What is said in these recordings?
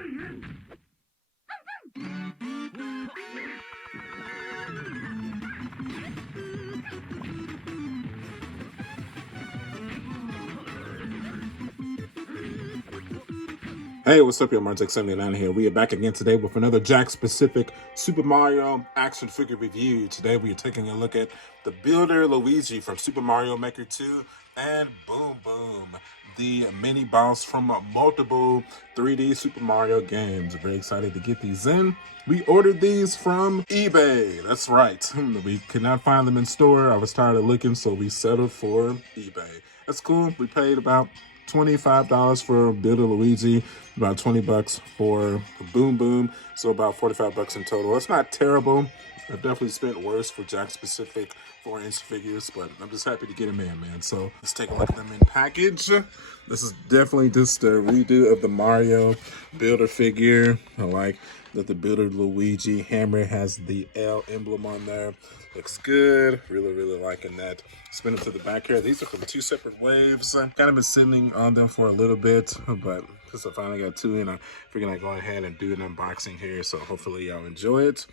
Hey, what's up, y'all? Martech79 here. We are back again today with another Jack-specific Super Mario action figure review. Today we are taking a look at the Builder Luigi from Super Mario Maker 2 and Boom Boom, the mini boss from multiple 3D Super Mario games. Very excited to get these in. We ordered these from eBay. That's right. We could not find them in store. I was tired of looking, so we settled for eBay. That's cool. We paid about $25 for Builder Luigi, about 20 bucks for Boom Boom, so about 45 bucks in total. That's not terrible. I've definitely spent worse for Jack specific 4-inch figures, but I'm just happy to get them in, man. So let's take a look at them in package. This is definitely just a redo of the Mario Builder figure. I like that the Builder Luigi hammer has the L emblem on there. Looks good. Really liking that. Spin them to the back here. These are from 2 separate waves. I've kind of been sitting on them for a little bit, but since I finally got 2 in, I figured I'd go ahead and do an unboxing here, so hopefully y'all enjoy it.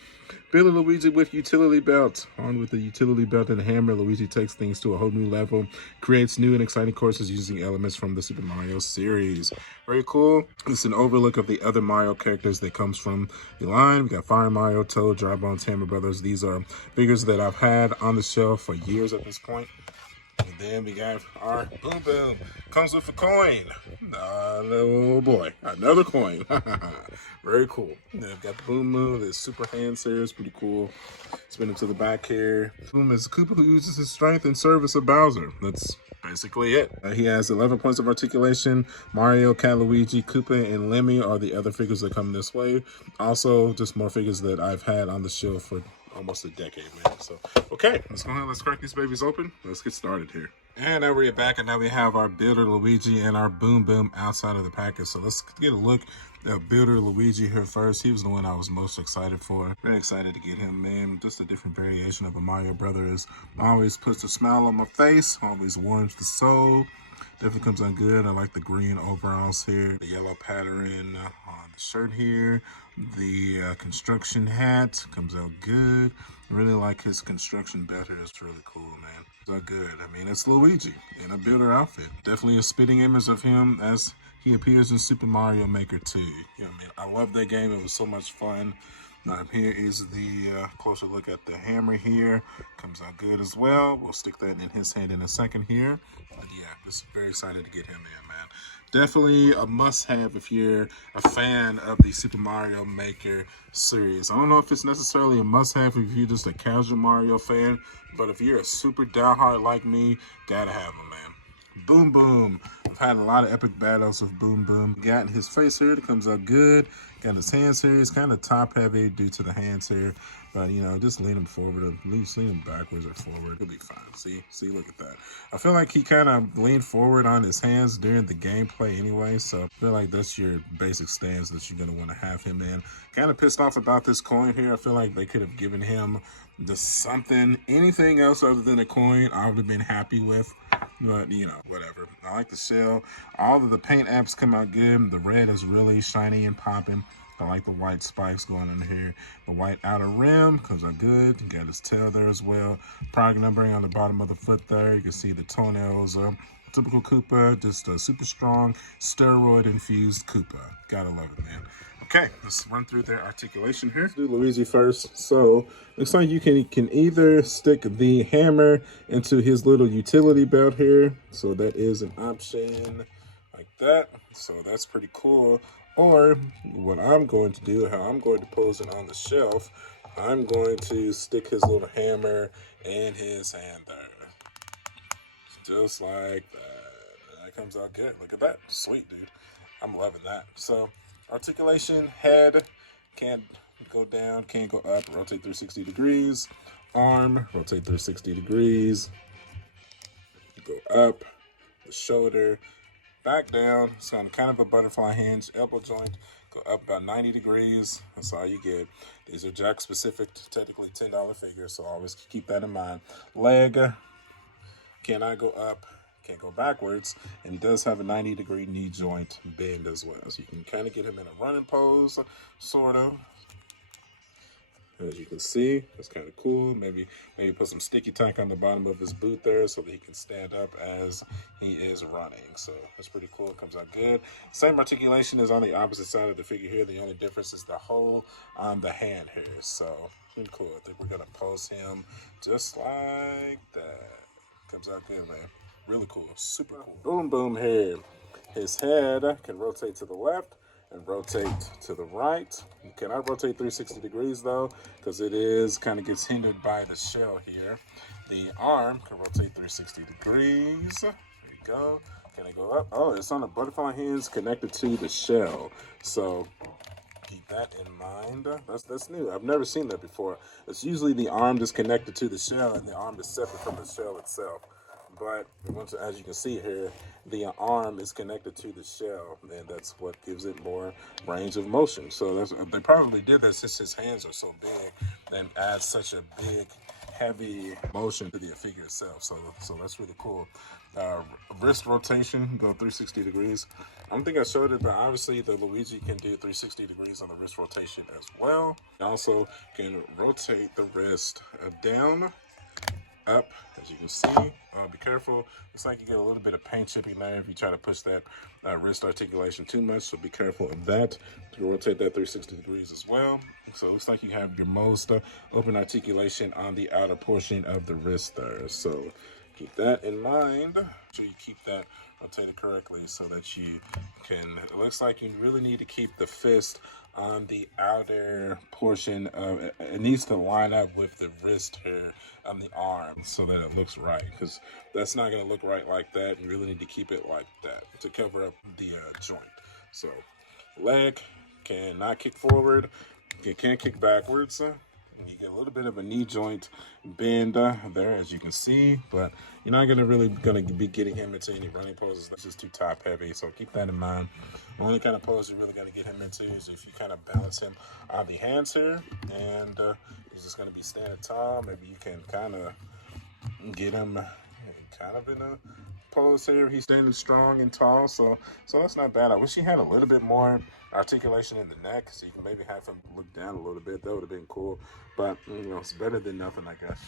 Builder Luigi with utility belt. On with the utility belt and hammer, Luigi takes things to a whole new level, creates new and exciting courses using elements from the Super Mario series. Very cool. It's an overlook of the other Mario characters that comes from the line. We got Fire Mario, Toad, Dry Bones, Hammer Brothers. These are figures that I've had on the shelf for years at this point. And then we got our Boom Boom. Comes with a coin. Oh boy, another coin. Very cool. Then we've got Boom Boom, this super hand series, pretty cool. Spin it to the back here. Boom is Koopa who uses his strength in service of Bowser. That's basically it. He has 11 points of articulation. Mario, Cat, Luigi, Koopa, and Lemmy are the other figures that come this way. Also, just more figures that I've had on the shelf for almost a decade, man. So, okay, let's go ahead. Let's crack these babies open. Let's get started here. And now we're back, and now we have our Builder Luigi and our Boom Boom outside of the package. So let's get a look at Builder Luigi here first. He was the one I was most excited for. Very excited to get him, man. Just a different variation of a Mario Brothers. Always puts a smile on my face. Always warms the soul. Definitely comes out good. I like the green overalls here. The yellow pattern on the shirt here. The construction hat comes out good. I really like his construction belt here. It's really cool, man. So good. I mean, it's Luigi in a Builder outfit. Definitely a spitting image of him as he appears in Super Mario Maker 2. You know what I mean? I love that game. It was so much fun. Here is the closer look at the hammer here. Comes out good as well. We'll stick that in his hand in a second here. But yeah, just very excited to get him in, man. Definitely a must-have if you're a fan of the Super Mario Maker series. I don't know if it's necessarily a must-have if you're just a casual Mario fan, but if you're a super diehard like me, gotta have him, man. Boom Boom. I've had a lot of epic battles with Boom Boom. Got his face here, it comes out good. Got his hands here, it's kind of top heavy due to the hands here. But, you know, just lean him forward, or lean him backwards or forward. He'll be fine. See, look at that. I feel like he kind of leaned forward on his hands during the gameplay anyway. So I feel like that's your basic stance that you're going to want to have him in. Kind of pissed off about this coin here. I feel like they could have given him just something, anything else other than a coin, I would have been happy with. But, you know, whatever. I like the shell. All of the paint apps come out good. The red is really shiny and popping. I like the white spikes going in here. The white outer rim comes out good. You got his tail there as well. Product numbering on the bottom of the foot there. You can see the toenails. Typical Koopa, just a super strong, steroid-infused Koopa. Gotta love it, man. Okay, let's run through their articulation here. Let's do Luigi first. So, looks like you can either stick the hammer into his little utility belt here. So that is an option like that. So that's pretty cool. Or what I'm going to do, how I'm going to pose it on the shelf, I'm going to stick his little hammer in his hand there. Just like that. That comes out good. Look at that. Sweet, dude. I'm loving that. So, articulation, head, can't go down, can't go up, rotate 360 degrees. Arm, rotate 360 degrees. Go up, the shoulder, back down. It's on kind of a butterfly hinge, elbow joint. Go up about 90 degrees. That's all you get. These are Jack specific, technically $10 figures, so always keep that in mind. Leg, cannot go up, can't go backwards, and he does have a 90-degree knee joint bend as well. So you can kind of get him in a running pose, sort of. As you can see, it's kind of cool. Maybe put some sticky tack on the bottom of his boot there so that he can stand up as he is running. So that's pretty cool. It comes out good. Same articulation is on the opposite side of the figure here. The only difference is the hole on the hand here. So pretty cool. I think we're going to pose him just like that. Comes out good, man. Really cool. Super cool. Boom, boom here. His head can rotate to the left and rotate to the right. You cannot rotate 360 degrees though, because it is kind of gets hindered by the shell here. The arm can rotate 360 degrees. There you go. Can I go up? Oh, it's on a butterfly hinge connected to the shell. So keep that in mind. That's new. I've never seen that before. It's usually the arm is connected to the shell and the arm is separate from the shell itself. But once, as you can see here, the arm is connected to the shell, and that's what gives it more range of motion. So they probably did that since his hands are so big and adds such a big, heavy motion to the figure itself. So that's really cool. Wrist rotation, go 360 degrees. I don't think I showed it, but obviously the Luigi can do 360 degrees on the wrist rotation as well. You also can rotate the wrist down, up, as you can see. Be careful. It's like you get a little bit of paint chipping there if you try to push that wrist articulation too much, so be careful of that. You can rotate that 360 degrees as well. So it looks like you have your most open articulation on the outer portion of the wrist there. So keep that in mind. Make sure you keep that rotated correctly so that you can, it looks like you really need to keep the fist on the outer portion of it. It needs to line up with the wrist here on the arm so that it looks right, because that's not going to look right like that. You really need to keep it like that to cover up the joint. So leg cannot kick forward, you can't kick backwards. You get a little bit of a knee joint bend there, as you can see, but you're not really gonna be getting him into any running poses. That's just too top heavy, so keep that in mind. The only kind of pose you're really gonna get him into is if you kind of balance him on the hands here, and he's just gonna be standing tall. Maybe you can kind of get him kind of in a pose here. He's standing strong and tall, so that's not bad. I wish he had a little bit more articulation in the neck, so you can maybe have him look down a little bit. That would have been cool, but you know, it's better than nothing, I guess.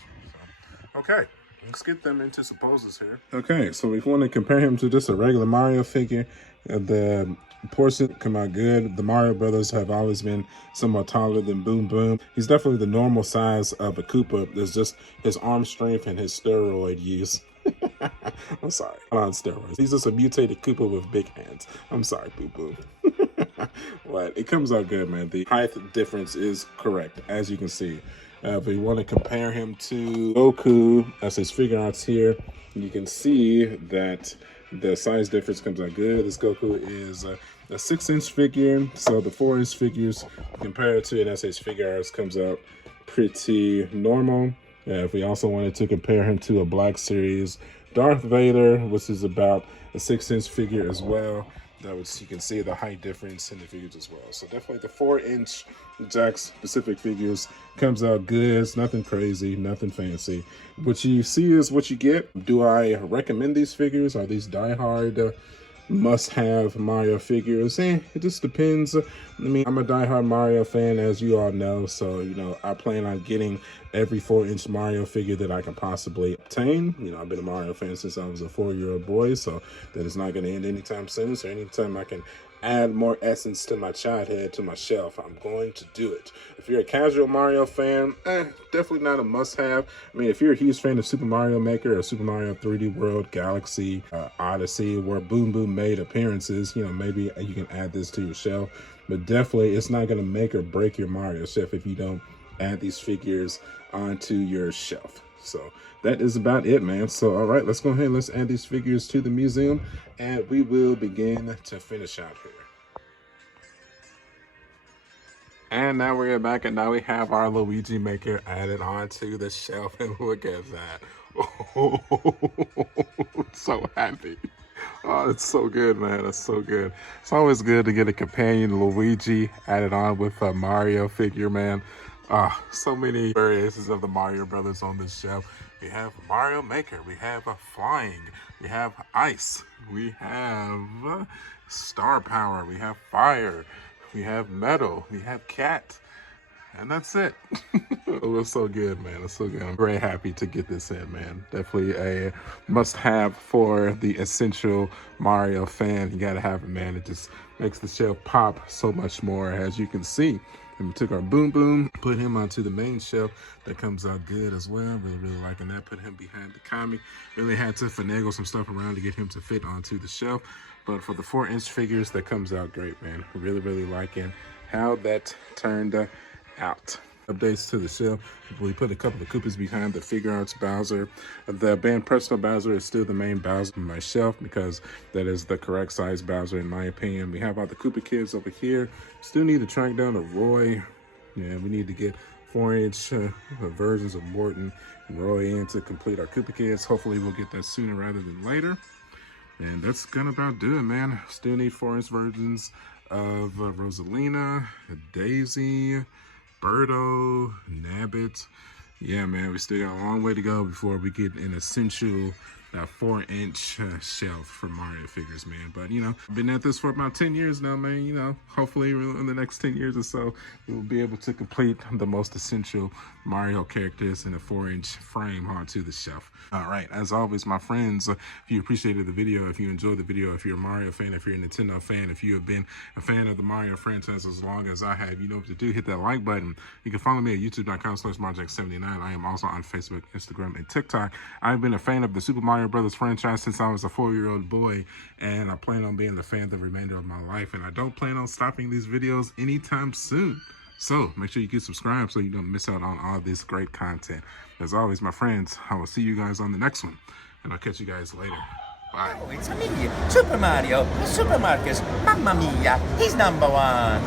So, okay, let's get them into some poses here. Okay, so if you want to compare him to just a regular Mario figure, the portion come out good. The Mario brothers have always been somewhat taller than Boom Boom. He's definitely the normal size of a Koopa. There's just his arm strength and his steroid use. I'm sorry, on steroids. He's just a mutated Koopa with big hands. I'm sorry, Boo Boo. But it comes out good, man. The height difference is correct, as you can see. If you want to compare him to Goku, as his figure arts here, you can see that the size difference comes out good. This Goku is a 6-inch figure, so the 4-inch figures compared to it as his figure arts comes out pretty normal. If we also wanted to compare him to a Black Series Darth Vader, which is about a 6-inch figure as well, that was, you can see the height difference in the figures as well. So definitely the 4-inch JAKKS specific figures comes out good. It's nothing crazy, nothing fancy. What you see is what you get. Do I recommend these figures? Are these diehard must-have Mario figures? It just depends. I mean, I'm a diehard Mario fan, as you all know, so you know I plan on getting every 4-inch Mario figure that I can possibly obtain. You know, I've been a Mario fan since I was a 4-year-old boy, so that is not going to end anytime soon. So anytime I can add more essence to my childhood, to my shelf, I'm going to do it. If you're a casual Mario fan, definitely not a must-have. I mean, if you're a huge fan of Super Mario Maker or Super Mario 3D World, Galaxy, Odyssey, where Boom Boom made appearances, you know, maybe you can add this to your shelf. But definitely, it's not going to make or break your Mario shelf if you don't add these figures onto your shelf. So that is about it, man. So all right, let's go ahead and let's add these figures to the museum, and we will begin to finish out here. And now we're back, and now we have our Luigi Maker added onto the shelf, and look at that. Oh, so happy. Oh, it's so good, man. It's so good. It's always good to get a companion Luigi added on with a Mario figure, man. So many variations of the Mario Brothers on this shelf. We have Mario Maker, we have Flying, we have Ice, we have Star Power, we have Fire, we have Metal, we have Cat, and that's it. It was so good, man. It's so good. I'm very happy to get this in, man. Definitely a must-have for the essential Mario fan. You gotta have it, man. It just makes the shelf pop so much more, as you can see. And we took our Boom Boom, put him onto the main shelf. That comes out good as well. Really liking that. Put him behind the Kami. Really had to finagle some stuff around to get him to fit onto the shelf. But for the 4-inch figures, that comes out great, man. Really liking how that turned out. Updates to the shelf. We put a couple of Koopas behind the Figure Arts Bowser. The Band Presto Bowser is still the main Bowser on my shelf because that is the correct size Bowser in my opinion. We have all the Koopa kids over here. Still need to track down a Roy. Yeah, we need to get 4-inch versions of Morton and Roy in to complete our Koopa kids. Hopefully we'll get that sooner rather than later. And that's gonna about do it, man. Still need 4-inch versions of Rosalina, Daisy, Birdo, Nabbit. Yeah, man, we still got a long way to go before we get an essential 4-inch shelf for Mario figures, man. But, you know, I've been at this for about 10 years now, man. You know, hopefully in the next 10 years or so, we'll be able to complete the most essential Mario characters in a 4-inch frame onto the shelf. All right, as always, my friends, if you appreciated the video, if you enjoyed the video, if you're a Mario fan, if you're a Nintendo fan, if you have been a fan of the Mario franchise as long as I have, you know what to do. Hit that like button. You can follow me at youtube.com/MarJack79. I am also on Facebook, Instagram, and TikTok. I've been a fan of the Super Mario Brothers franchise since I was a 4-year-old boy, and I plan on being a fan the remainder of my life, and I don't plan on stopping these videos anytime soon. So make sure you get subscribed so you don't miss out on all this great content. As always, my friends, I will see you guys on the next one, and I'll catch you guys later. Bye. Oh, it's me, Super Mario, Super Marcus. Mamma mia, he's number one.